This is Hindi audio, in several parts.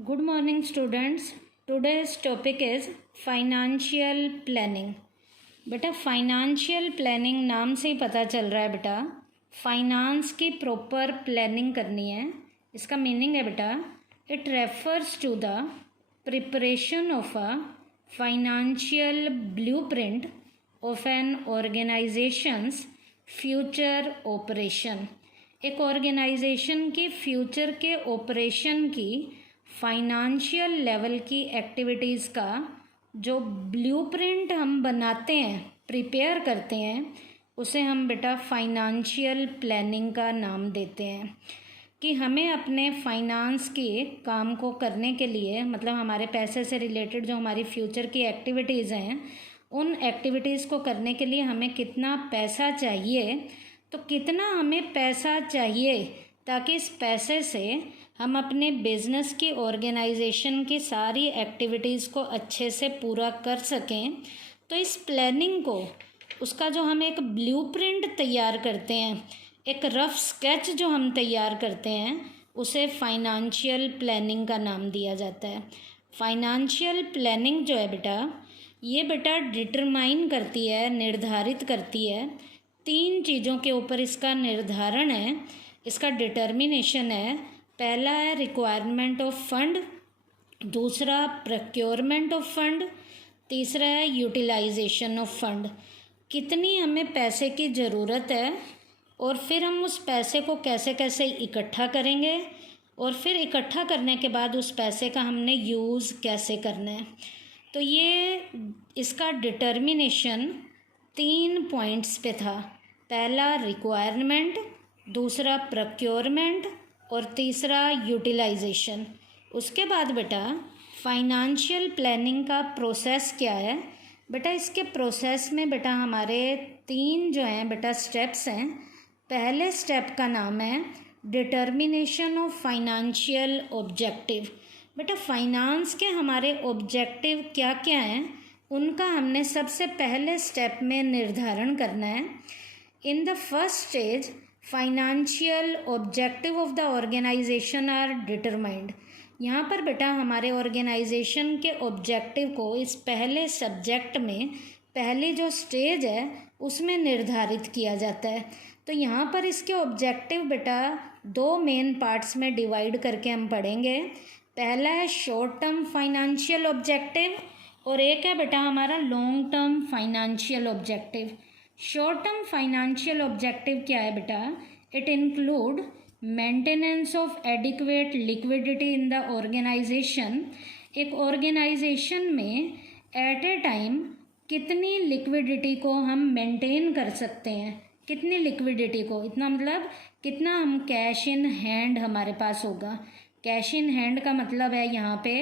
Good morning students. Today's topic is financial planning. बेटा फाइनेंशियल प्लानिंग नाम से ही पता चल रहा है बेटा फाइनेंस की प्रॉपर प्लानिंग करनी है। इसका मीनिंग है बेटा it refers to the preparation of a financial blueprint of an organisation's future operation. एक ऑर्गेनाइजेशन की फ्यूचर के ऑपरेशन की फाइनेंशियल लेवल की एक्टिविटीज़ का जो ब्लूप्रिंट हम बनाते हैं, प्रिपेयर करते हैं, उसे हम बेटा फाइनेंशियल प्लानिंग का नाम देते हैं। कि हमें अपने फाइनेंस के काम को करने के लिए, मतलब हमारे पैसे से रिलेटेड जो हमारी फ्यूचर की एक्टिविटीज़ हैं, उन एक्टिविटीज़ को करने के लिए हमें कितना पैसा चाहिए, तो कितना हमें पैसा चाहिए ताकि इस पैसे से हम अपने बिज़नेस की ऑर्गेनाइजेशन की सारी एक्टिविटीज़ को अच्छे से पूरा कर सकें। तो इस प्लानिंग को, उसका जो हम एक ब्लूप्रिंट तैयार करते हैं, एक रफ स्केच जो हम तैयार करते हैं, उसे फाइनेंशियल प्लानिंग का नाम दिया जाता है। फाइनेंशियल प्लानिंग जो है बेटा, ये बेटा डिटरमाइन करती है, निर्धारित करती है, 3 चीज़ों के ऊपर इसका निर्धारण है, इसका डिटर्मिनेशन है। पहला है रिक्वायरमेंट ऑफ फंड, दूसरा प्रोक्योरमेंट ऑफ फंड, तीसरा है यूटिलाइजेशन ऑफ फंड। कितनी हमें पैसे की ज़रूरत है और फिर हम उस पैसे को कैसे कैसे इकट्ठा करेंगे, और फिर इकट्ठा करने के बाद उस पैसे का हमने यूज़ कैसे करना है। तो ये इसका डिटर्मिनेशन 3 पॉइंट्स पे था। पहला रिक्वायरमेंट, दूसरा प्रोक्योरमेंट और तीसरा यूटिलाइजेशन। उसके बाद बेटा फाइनेंशियल प्लानिंग का प्रोसेस क्या है बेटा, इसके प्रोसेस में बेटा हमारे 3 जो हैं बेटा स्टेप्स हैं। पहले स्टेप का नाम है डिटर्मिनेशन ऑफ फाइनेंशियल ऑब्जेक्टिव। बेटा फाइनेंस के हमारे ऑब्जेक्टिव क्या क्या हैं, उनका हमने सबसे पहले स्टेप में निर्धारण करना है। In the first stage financial objective of the organisation are determined. यहाँ पर बेटा हमारे ऑर्गेनाइजेशन के ऑब्जेक्टिव को इस पहले सब्जेक्ट में, पहली जो स्टेज है उसमें निर्धारित किया जाता है। तो यहाँ पर इसके ऑब्जेक्टिव बेटा 2 मेन पार्ट्स में डिवाइड करके हम पढ़ेंगे। पहला है शॉर्ट टर्म फाइनेंशियल ऑब्जेक्टिव और एक है बेटा हमारा long term financial objective. Short term financial objective क्या है बेटा, it include maintenance of adequate liquidity in the organisation. एक ऑर्गेनाइजेशन में एट ए टाइम कितनी लिक्विडिटी को हम मेंटेन कर सकते हैं, कितनी लिक्विडिटी को, इतना मतलब कितना हम कैश इन हैंड हमारे पास होगा। कैश इन हैंड का मतलब है यहाँ पे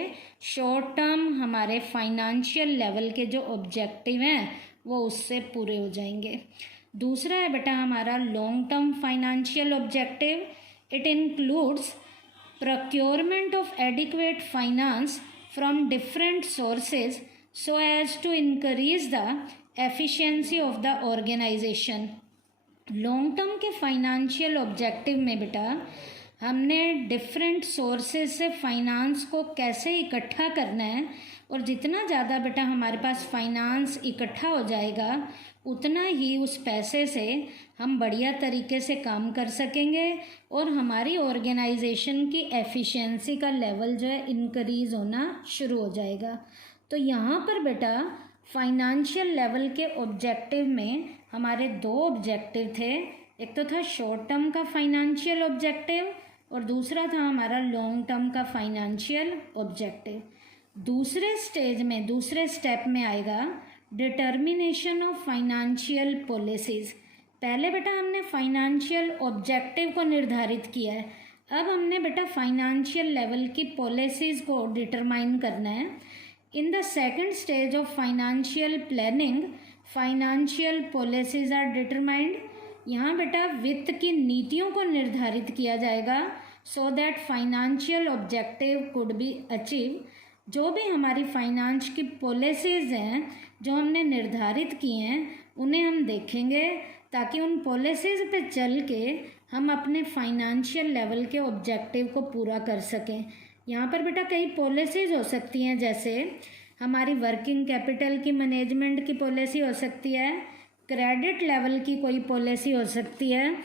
शॉर्ट टर्म हमारे फाइनेंशियल लेवल के जो ऑब्जेक्टिव हैं वो उससे पूरे हो जाएंगे। दूसरा है बेटा हमारा long term financial objective. It includes procurement of adequate finance from different sources so as to increase the efficiency of the organisation. Long term के फाइनेंशियल ऑब्जेक्टिव में बेटा हमने डिफरेंट सोर्सेज से फाइनेंस को कैसे इकट्ठा करना है, और जितना ज़्यादा बेटा हमारे पास फाइनेंस इकट्ठा हो जाएगा उतना ही उस पैसे से हम बढ़िया तरीके से काम कर सकेंगे और हमारी ऑर्गेनाइजेशन की एफिशिएंसी का लेवल जो है इंक्रीज़ होना शुरू हो जाएगा। तो यहाँ पर बेटा फाइनेंशियल लेवल के ऑब्जेक्टिव में हमारे 2 ऑब्जेक्टिव थे। एक तो था शॉर्ट टर्म का फाइनेंशियल ऑब्जेक्टिव और दूसरा था हमारा लॉन्ग टर्म का फाइनेंशियल ऑब्जेक्टिव। दूसरे स्टेज में, दूसरे स्टेप में आएगा डिटर्मिनेशन ऑफ फाइनेंशियल पॉलिसीज़। पहले बेटा हमने फाइनेंशियल ऑब्जेक्टिव को निर्धारित किया है, अब हमने बेटा फाइनेंशियल लेवल की पॉलिसीज़ को डिटरमाइन करना है। In the second stage of financial planning financial policies are determined. यहाँ बेटा वित्त की नीतियों को निर्धारित किया जाएगा so that financial objective could be achieve. जो भी हमारी फाइनेंस की पॉलिसीज़ हैं जो हमने निर्धारित की हैं उन्हें हम देखेंगे ताकि उन पॉलिसीज़ पे चल के हम अपने फाइनेंशियल लेवल के ऑब्जेक्टिव को पूरा कर सकें। यहाँ पर बेटा कई पॉलिसीज़ हो सकती हैं, जैसे हमारी वर्किंग कैपिटल की मैनेजमेंट की पॉलिसी हो सकती है, क्रेडिट लेवल की कोई पॉलिसी हो सकती है,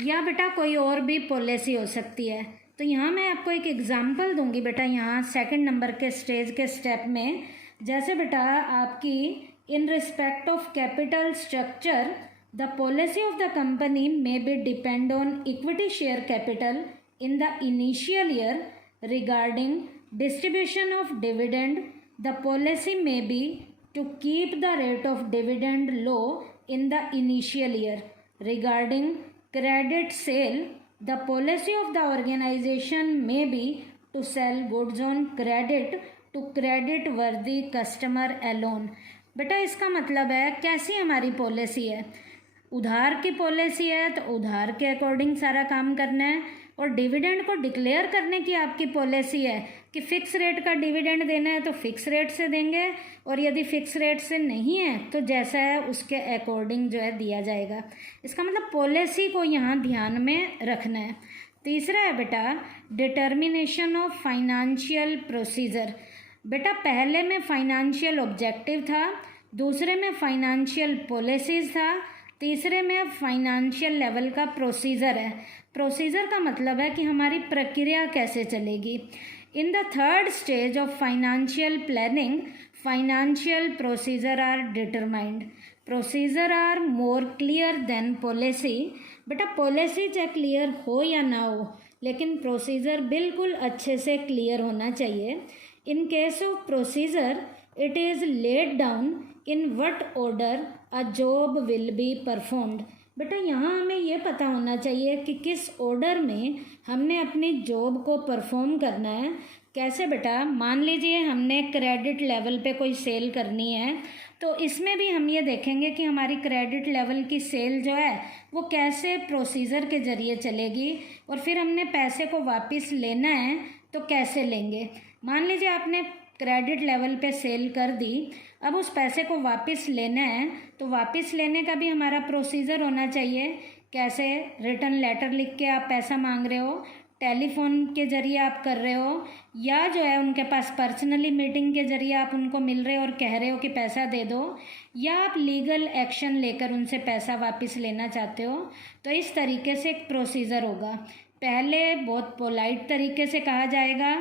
या बेटा कोई और भी पॉलिसी हो सकती है। तो यहाँ मैं आपको एक एग्जांपल दूंगी बेटा, यहाँ सेकंड नंबर के स्टेप में, जैसे बेटा आपकी in respect of capital structure the policy of the company may be depend on equity share capital in the initial year regarding distribution of dividend. The policy may be to keep the rate of dividend low in the initial year. Regarding credit sale, the policy of the organization may be to sell goods on credit to credit worthy customer alone. बेटा इसका मतलब है कैसी हमारी पॉलिसी है, उधार की पॉलिसी है तो उधार के अकॉर्डिंग सारा काम करना है, और डिविडेंड को डिक्लेयर करने की आपकी पॉलिसी है कि फ़िक्स रेट का डिविडेंड देना है तो फ़िक्स रेट से देंगे, और यदि फ़िक्स रेट से नहीं है तो जैसा है उसके अकॉर्डिंग जो है दिया जाएगा। इसका मतलब पॉलिसी को यहाँ ध्यान में रखना है। तीसरा है बेटा डिटर्मिनेशन ऑफ फाइनेंशियल प्रोसीजर। बेटा पहले में फाइनेंशियल ऑब्जेक्टिव था, दूसरे में फाइनेंशियल पॉलिसीज़ था, तीसरे में फाइनेंशियल लेवल का प्रोसीजर है। प्रोसीजर का मतलब है कि हमारी प्रक्रिया कैसे चलेगी। In the third stage of financial planning financial procedure are determined. Procedure are more clear than policy. बेटा पॉलिसी चाहे क्लियर हो या ना हो, लेकिन प्रोसीजर बिल्कुल अच्छे से क्लियर होना चाहिए। In case of procedure it is laid down in what order a job will be performed. बेटा यहाँ हमें ये पता होना चाहिए कि किस ऑर्डर में हमने अपनी जॉब को परफॉर्म करना है। कैसे बेटा, मान लीजिए हमने क्रेडिट लेवल पे कोई सेल करनी है, तो इसमें भी हम ये देखेंगे कि हमारी क्रेडिट लेवल की सेल जो है वो कैसे प्रोसीजर के ज़रिए चलेगी, और फिर हमने पैसे को वापस लेना है तो कैसे लेंगे। मान लीजिए आपने क्रेडिट लेवल पे सेल कर दी, अब उस पैसे को वापस लेना है तो वापस लेने का भी हमारा प्रोसीजर होना चाहिए। कैसे, रिटर्न लेटर लिख के आप पैसा मांग रहे हो, टेलीफोन के ज़रिए आप कर रहे हो, या जो है उनके पास पर्सनली मीटिंग के ज़रिए आप उनको मिल रहे हो और कह रहे हो कि पैसा दे दो, या आप लीगल एक्शन लेकर उनसे पैसा वापस लेना चाहते हो। तो इस तरीके से एक प्रोसीजर होगा। पहले बहुत पोलाइट तरीके से कहा जाएगा,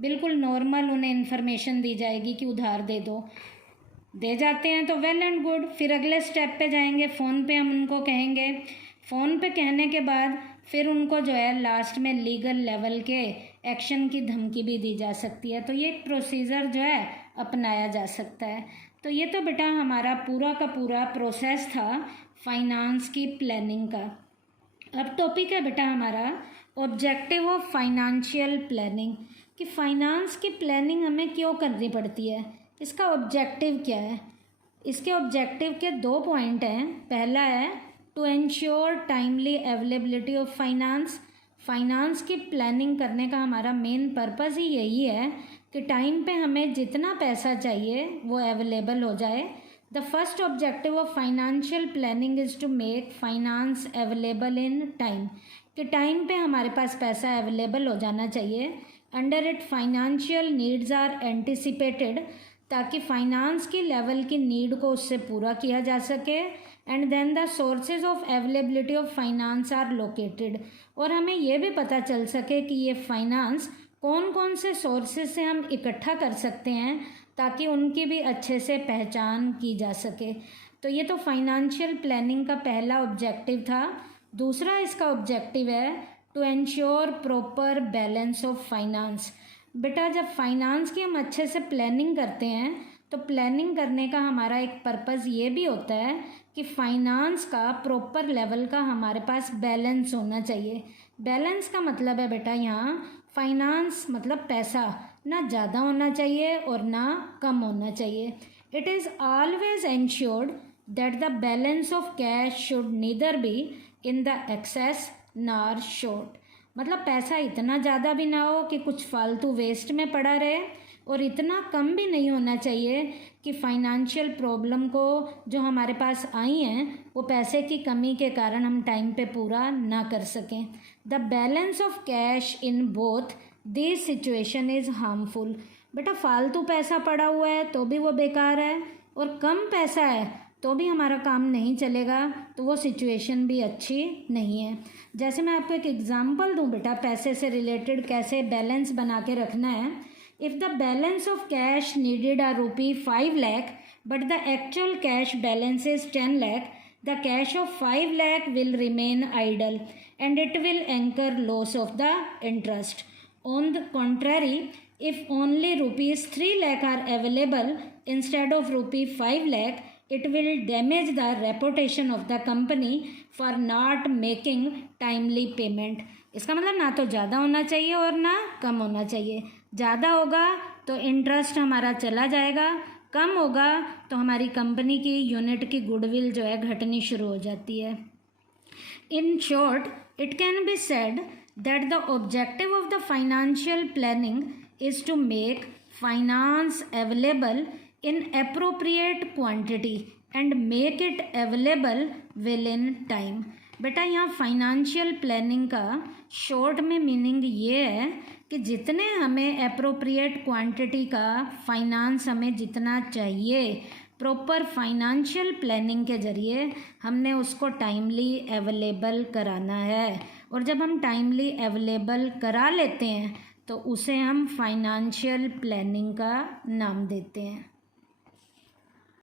बिल्कुल नॉर्मल उन्हें इन्फॉर्मेशन दी जाएगी कि उधार दे दो, दे जाते हैं तो वेल एंड गुड। फिर अगले स्टेप पे जाएंगे, फ़ोन पे हम उनको कहेंगे, फ़ोन पे कहने के बाद फिर उनको जो है लास्ट में लीगल लेवल के एक्शन की धमकी भी दी जा सकती है। तो ये एक प्रोसीजर जो है अपनाया जा सकता है। तो ये तो बेटा हमारा पूरा का पूरा प्रोसेस था फाइनेंस की प्लानिंग का। अब टॉपिक है बेटा हमारा ऑब्जेक्टिव ऑफ फाइनेंशियल प्लानिंग, कि फाइनेंस की प्लानिंग हमें क्यों करनी पड़ती है, इसका ऑब्जेक्टिव क्या है। इसके ऑब्जेक्टिव के 2 पॉइंट हैं। पहला है to ensure timely availability of finance. Finance की प्लानिंग करने का हमारा मेन पर्पज़ ही यही है कि टाइम पे हमें जितना पैसा चाहिए वो अवेलेबल हो जाए। The first objective of financial planning is to make finance available in time, कि टाइम पे हमारे पास पैसा अवेलेबल हो जाना चाहिए। Under it financial needs are anticipated, ताकि फाइनेंस की लेवल की नीड को उससे पूरा किया जा सके। And then the sources of availability of finance are located, और हमें यह भी पता चल सके कि ये फाइनेंस कौन कौन से सोर्सेज से हम इकट्ठा कर सकते हैं, ताकि उनकी भी अच्छे से पहचान की जा सके। तो ये तो फाइनेंशियल प्लानिंग का पहला ऑब्जेक्टिव था। दूसरा इसका ऑब्जेक्टिव है to ensure proper balance of finance. बेटा जब फाइनेंस की हम अच्छे से प्लानिंग करते हैं तो प्लानिंग करने का हमारा एक पर्पज़ ये भी होता है कि फाइनेंस का प्रॉपर लेवल का हमारे पास बैलेंस होना चाहिए। बैलेंस का मतलब है बेटा यहाँ फाइनेंस मतलब पैसा ना ज़्यादा होना चाहिए और ना कम होना चाहिए। It is always ensured that the balance of cash should neither be in the excess nor short. मतलब पैसा इतना ज़्यादा भी ना हो कि कुछ फालतू वेस्ट में पड़ा रहे, और इतना कम भी नहीं होना चाहिए कि फाइनेंशियल प्रॉब्लम को जो हमारे पास आई हैं वो पैसे की कमी के कारण हम टाइम पे पूरा ना कर सकें। The balance of cash in both this situation is harmful. बेटा फालतू पैसा पड़ा हुआ है तो भी वो बेकार है, और कम पैसा है तो भी हमारा काम नहीं चलेगा, तो वो सिचुएशन भी अच्छी नहीं है। जैसे मैं आपको एक एग्जांपल दूं बेटा पैसे से रिलेटेड कैसे बैलेंस बना के रखना है। If the balance of cash needed are ₹5 lakh but the actual cash balance is 10 lakh, the cash of 5 lakh will remain idle and it will incur loss of the interest. On the contrary, if only ₹3 lakh are available instead of ₹5 lakh, it will damage the reputation of the company for not making timely payment. इसका मतलब ना तो ज़्यादा होना चाहिए और ना कम होना चाहिए। ज़्यादा होगा तो इंटरेस्ट हमारा चला जाएगा, कम होगा तो हमारी कंपनी की यूनिट की गुडविल जो है घटनी शुरू हो जाती है। In short, it can be said that the objective of the financial planning is to make finance available in appropriate quantity and make it available within time। बेटा यहाँ फाइनेंशियल प्लानिंग का शॉर्ट में मीनिंग ये है कि जितने हमें अप्रोप्रिएट क्वांटिटी का फाइनेंस हमें जितना चाहिए, प्रॉपर फाइनेंशियल प्लानिंग के ज़रिए हमने उसको टाइमली अवेलेबल कराना है। और जब हम टाइमली अवेलेबल करा लेते हैं तो उसे हम फाइनेंशियल प्लानिंग का नाम देते हैं।